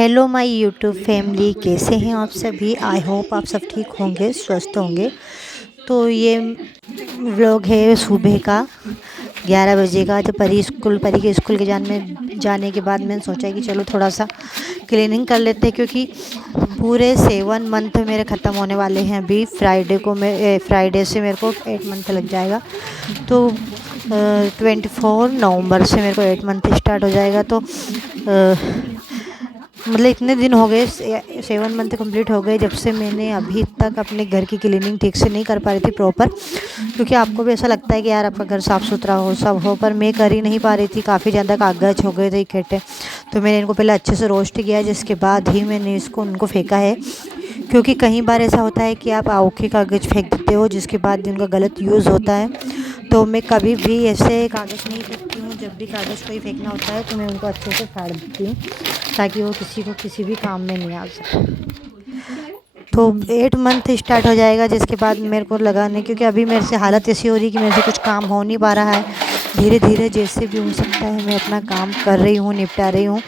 Hello my YouTube family, कैसे हैं आप सभी। आई होप आप सब ठीक होंगे, स्वस्थ होंगे। तो ये व्लॉग है सुबह का 11 बजे का। जब परी के स्कूल के जाने के बाद मैंने सोचा कि चलो थोड़ा सा क्लीनिंग कर लेते हैं, क्योंकि पूरे 7 मंथ मेरे ख़त्म होने वाले हैं। अभी फ्राइडे से मेरे को 8 मंथ लग जाएगा। तो 24 नवंबर से मेरे को 8 मंथ स्टार्ट हो जाएगा। तो मतलब इतने दिन हो गए, 7 मंथ कंप्लीट हो गए जब से मैंने अभी तक अपने घर की क्लीनिंग ठीक से नहीं कर पा रही थी प्रॉपर। क्योंकि आपको भी ऐसा लगता है कि यार आपका घर साफ़ सुथरा हो, सब हो, पर मैं कर ही नहीं पा रही थी। काफ़ी ज़्यादा कागज़ हो गए थे इकट्ठे। तो मैंने इनको पहले अच्छे से रोस्ट किया, जिसके बाद ही मैंने उनको फेंका है। क्योंकि कई बार ऐसा होता है कि आप औखे कागज़ फेंक देते हो, जिसके बाद उनका गलत यूज़ होता है। तो मैं कभी भी ऐसे कागज़ नहीं फेंकती हूँ। जब भी कागज़ कोई फेंकना होता है तो मैं उनको अच्छे से फाड़ देती हूँ, ताकि वो किसी को किसी भी काम में नहीं आ सके। तो 8 मंथ स्टार्ट हो जाएगा, जिसके बाद मेरे को लगा नहीं, क्योंकि अभी मेरे से हालत ऐसी हो रही है कि मेरे से कुछ काम हो नहीं पा रहा है। धीरे धीरे जैसे भी हो सकता है मैं अपना काम कर रही हूँ, निपटा रही हूँ।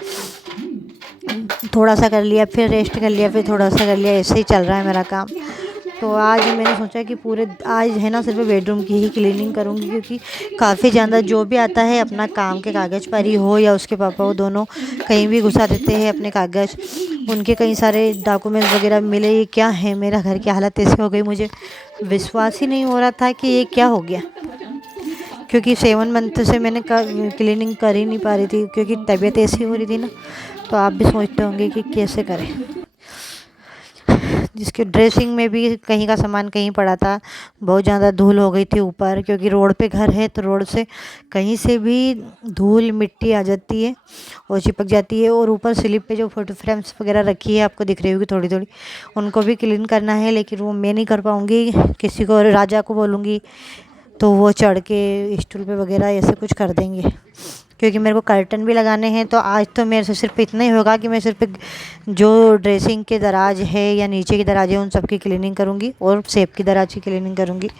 थोड़ा सा कर लिया, फिर रेस्ट कर लिया, फिर थोड़ा सा कर लिया, ऐसे ही चल रहा है मेरा काम। तो आज मैंने सोचा कि पूरे आज है ना सिर्फ बेडरूम की ही क्लीनिंग करूँगी, क्योंकि काफ़ी ज़्यादा जो भी आता है अपना काम के कागज़ पर ही हो या उसके पापा, वो दोनों कहीं भी घुसा देते हैं अपने कागज़। उनके कई सारे डॉक्यूमेंट्स वगैरह मिले। ये क्या है, मेरा घर की हालत ऐसे हो गई, मुझे विश्वास ही नहीं हो रहा था कि ये क्या हो गया। क्योंकि 7 मंथ से मैंने क्लीनिंग कर ही नहीं पा रही थी, क्योंकि तबीयत ऐसी हो रही थी ना। तो आप भी सोचते होंगे कि कैसे करें। जिसके ड्रेसिंग में भी कहीं का सामान कहीं पड़ा था। बहुत ज़्यादा धूल हो गई थी ऊपर, क्योंकि रोड पे घर है, तो रोड से कहीं से भी धूल मिट्टी आ जाती है और चिपक जाती है। और ऊपर स्लिप पे जो फोटो फ्रेम्स वगैरह रखी है, आपको दिख रही होगी थोड़ी थोड़ी, उनको भी क्लीन करना है। लेकिन वो मैं नहीं कर पाऊँगी, किसी को, राजा को बोलूँगी तो वो चढ़ के स्टूल पे वगैरह ऐसे कुछ कर देंगे। क्योंकि मेरे को कर्टन भी लगाने हैं। तो आज तो मेरे से सिर्फ इतना ही होगा कि मैं सिर्फ जो ड्रेसिंग के दराज है या नीचे की दराज है उन सब की क्लीनिंग करूँगी, और सेप की दराज की क्लीनिंग करूँगी,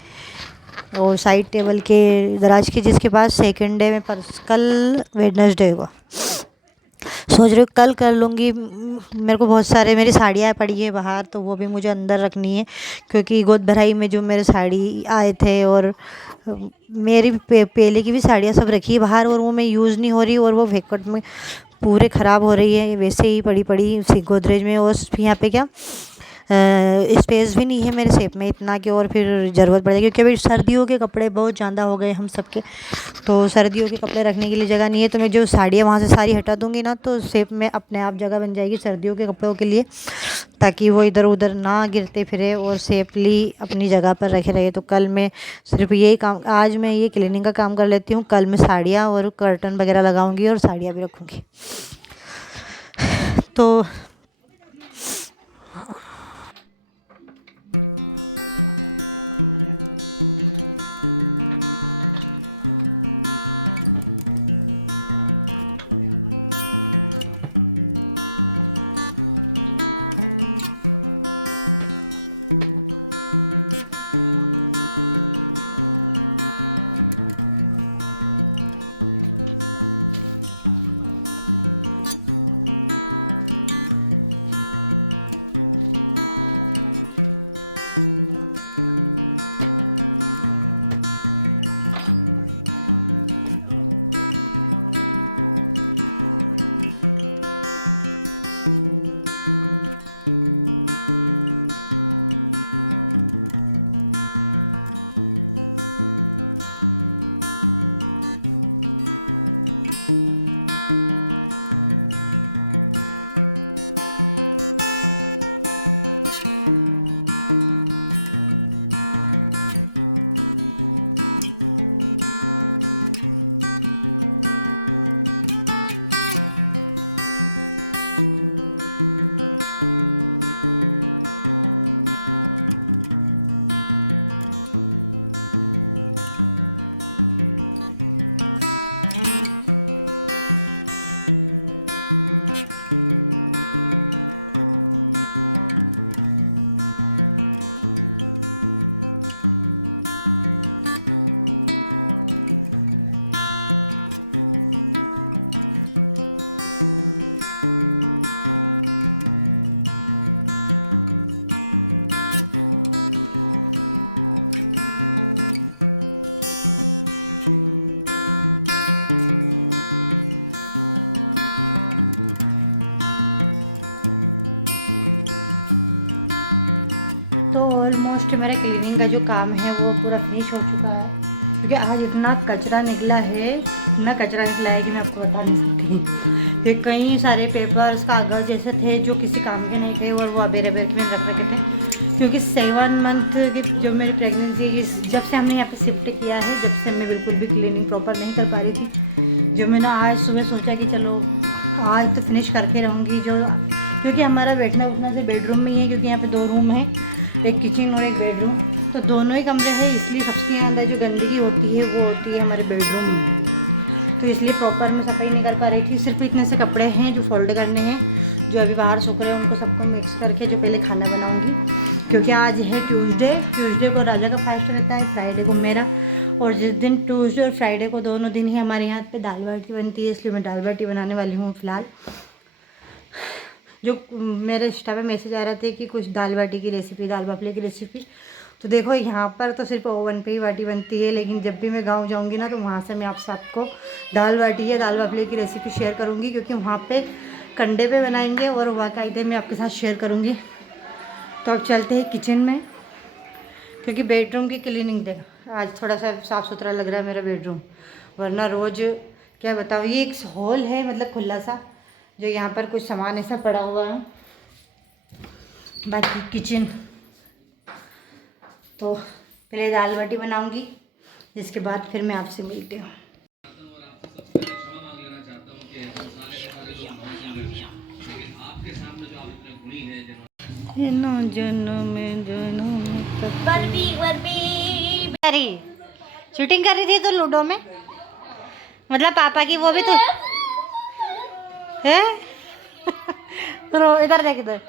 और साइड टेबल के दराज की, जिसके बाद सेकंड डे में कल वेडनेसडे होगा। सोच रही हूँ कल कर लूँगी। मेरे को बहुत सारे मेरी साड़ियाँ पड़ी है बाहर, तो वो भी मुझे अंदर रखनी है। क्योंकि गोद भराई में जो मेरे साड़ी आए थे, और मेरी पहले की भी साड़ियाँ सब रखी है बाहर, और वो मैं यूज़ नहीं हो रही, और वो वेकट में पूरे ख़राब हो रही है, वैसे ही पड़ी पड़ी गोदरेज में। और यहाँ पे क्या स्पेस भी नहीं है मेरे सेप में इतना कि और फिर ज़रूरत पड़ेगी, क्योंकि अभी सर्दियों के कपड़े बहुत ज़्यादा हो गए हम सबके। तो सर्दियों के कपड़े रखने के लिए जगह नहीं है। तो मैं जो साड़ियाँ वहाँ से सारी हटा दूँगी ना, तो सेप में अपने आप जगह बन जाएगी सर्दियों के कपड़ों के लिए, ताकि वो इधर उधर ना गिरते फिरे और सेफली अपनी जगह पर रखे रहे। तो कल मैं सिर्फ यही काम, आज मैं ये क्लीनिंग का काम कर लेती हूँ। कल मैं साड़ियाँ और कर्टन वगैरह लगाऊंगी और साड़ियाँ भी रखूँगी। तो क्लीनिंग का जो काम है वो पूरा फिनिश हो चुका है, क्योंकि आज इतना कचरा निकला है, इतना कचरा निकला है कि मैं आपको बता नहीं सकती। फिर कई सारे पेपर्स कागज़ ऐसे थे जो किसी काम के नहीं थे और वो अवेलेबल में रख रखे थे, क्योंकि 7 मंथ की जो मेरी प्रेगनेंसी इस जब से हमने यहाँ पे शिफ्ट किया है, जब से मैं बिल्कुल भी क्लीनिंग प्रॉपर नहीं कर पा रही थी। जो मैंने आज सुबह सोचा कि चलो आज तो फिनिश करके रहूँगी, जो क्योंकि हमारा बैठना उठना से बेडरूम में ही है, क्योंकि यहाँ पे 2 रूम है, एक किचन और एक बेडरूम, तो दोनों ही कमरे हैं, इसलिए सबसे ज़्यादा जो गंदगी होती है वो होती है हमारे बेडरूम में। तो इसलिए प्रॉपर मैं सफाई नहीं कर पा रही थी। सिर्फ इतने से कपड़े हैं जो फोल्ड करने हैं, जो अभी बाहर सूख रहे हैं, उनको सबको मिक्स करके जो पहले खाना बनाऊँगी, क्योंकि आज है ट्यूसडे को राजा का फास्ट रहता है, फ्राइडे को मेरा, और जिस दिन ट्यूसडे और फ्राइडे को दोनों दिन ही हमारे यहाँ पे दाल बाटी बनती है, इसलिए मैं दाल बाटी बनाने वाली हूँ फ़िलहाल। जो मेरे इंस्टा पे मैसेज आ रहे थे कि कुछ दाल बाटी की रेसिपी, दाल बाफले की रेसिपी, तो देखो यहाँ पर तो सिर्फ ओवन पे ही बाटी बनती है, लेकिन जब भी मैं गांव जाऊँगी ना तो वहाँ से मैं आप सबको दाल बाटी या दाल बाफले की रेसिपी शेयर करूँगी, क्योंकि वहाँ पे कंडे पे बनाएंगे और वहाँ का आइटम मैं आपके साथ शेयर करूँगी। तो अब चलते हैं किचन में, क्योंकि बेडरूम की क्लीनिंग देखो आज थोड़ा सा साफ़ सुथरा लग रहा है मेरा बेडरूम, वरना रोज़ क्या बताओ। ये एक हॉल है, मतलब खुला सा, जो यहाँ पर कुछ सामान ऐसा पड़ा हुआ है। बाकी किचन तो पहले दाल बाटी बनाऊंगी, जिसके बाद फिर मैं आपसे मिलती हूँ। शूटिंग कर रही थी तो लूडो में, मतलब पापा की वो भी तो है। इधर देख इधर।